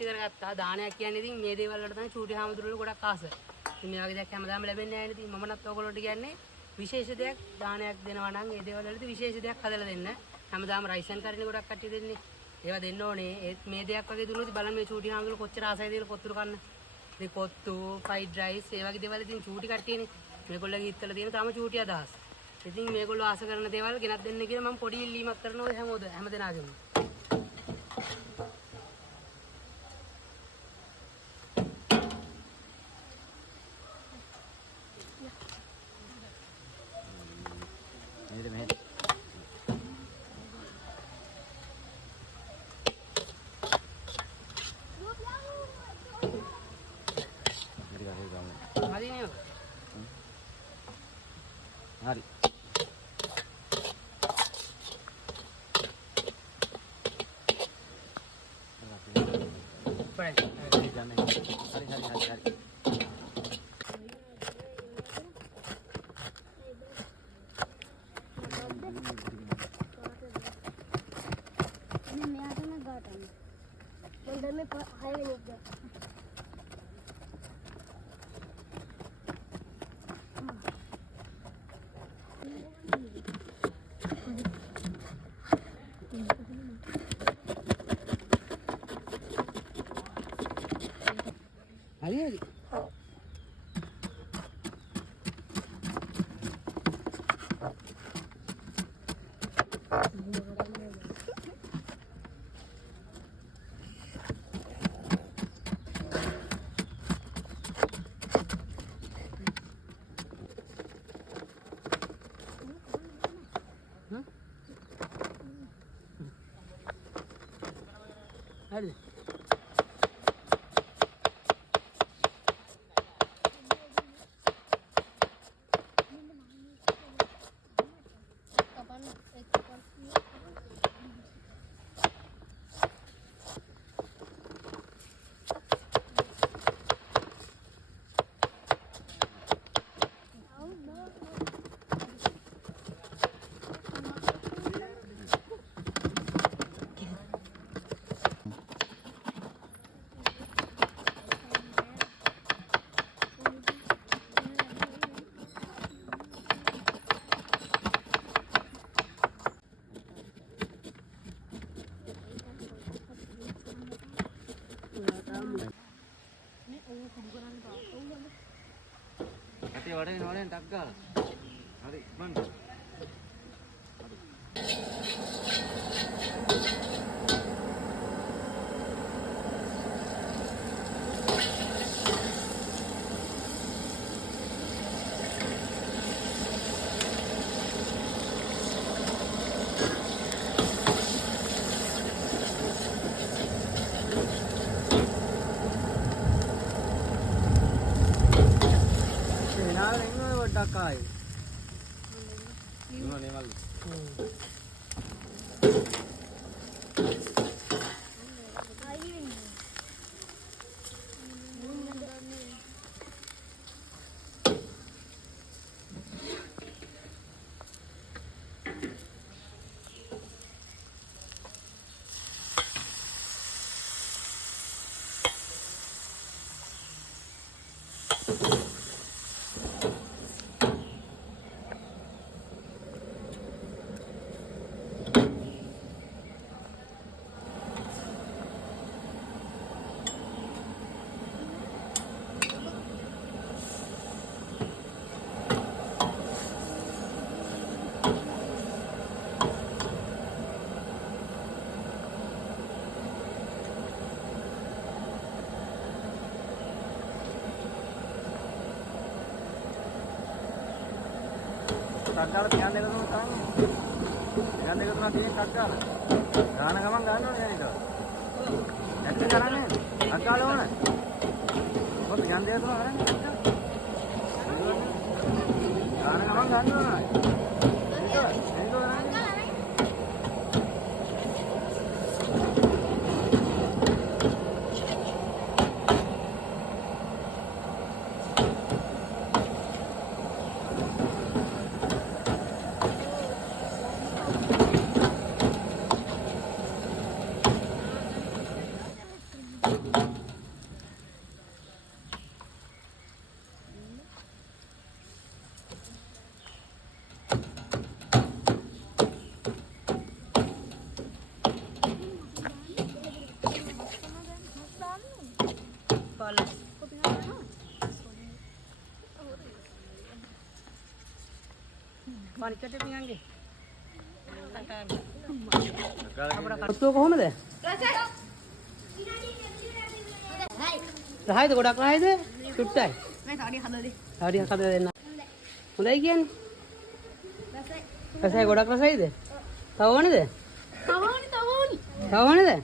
පාවිච්චි කරගත්තා. දානයක් කියන්නේ ඉතින් මේ දේවල් වලට තමයි චූටි හාමුදුරුවෝ ගොඩක් ආස. ඉතින් මේ වගේ දෙයක් හැමදාම ලැබෙන්නේ නැහැ නේ. ඉතින් මමවත් ඔයගොල්ලන්ට කියන්නේ විශේෂ දෙයක් දානයක් දෙනවා නම් ඒ දේවල් වලදී විශේෂ දෙයක් හදලා දෙන්න. හැමදාම රයිස් ඇන් කරිනේ ගොඩක් කට්ටිය දෙන්නේ. ඒවා දෙන්න ඕනේ. ඒත් මේ දෙයක් වගේ දුන්නොත් බලන්න මේ චූටි හාමුදුරුවෝ කොච්චර ආසයිද කියලා කොත්තුරු කන්න. ඉතින් කොත්තු, ෆ්‍රයිඩ් රයිස් ඒ වගේ දේවල් ඉතින් චූටි කට්ටියනේ. මේගොල්ලන්ගේ හිතවල තියෙන තාම චූටි අදහස්. ඉතින් මේගොල්ලෝ ආස කරන දේවල් ගෙනත් දෙන්න කියලා මම පොඩි ඉල්ලීමක් කරනවා ඔය හැමදෙනාගේම. Hari. Hari. Hadi. Nanti wadah tagal. Hari bang. Kai. Ini mana mal? Tagal ध्यान देगा तो बताएंगे ध्यान देगा तो ना चाहिए tagal गाना गमन गाना नहीं तो ऐसे कराने tagal होना वो ध्यान देगा तो कराने गाना गमन गाना नहीं तो පනිකට පියන්ගේ අක්කාලා අපිට කොහොමද? රහයිද ගොඩක් රහයිද? චුට්ටයි. හරි හදලා දෙන්න. හොඳයි කියන්නේ. රසයි ගොඩක් රසයිද? තව ඕනේද? තව ඕනේ.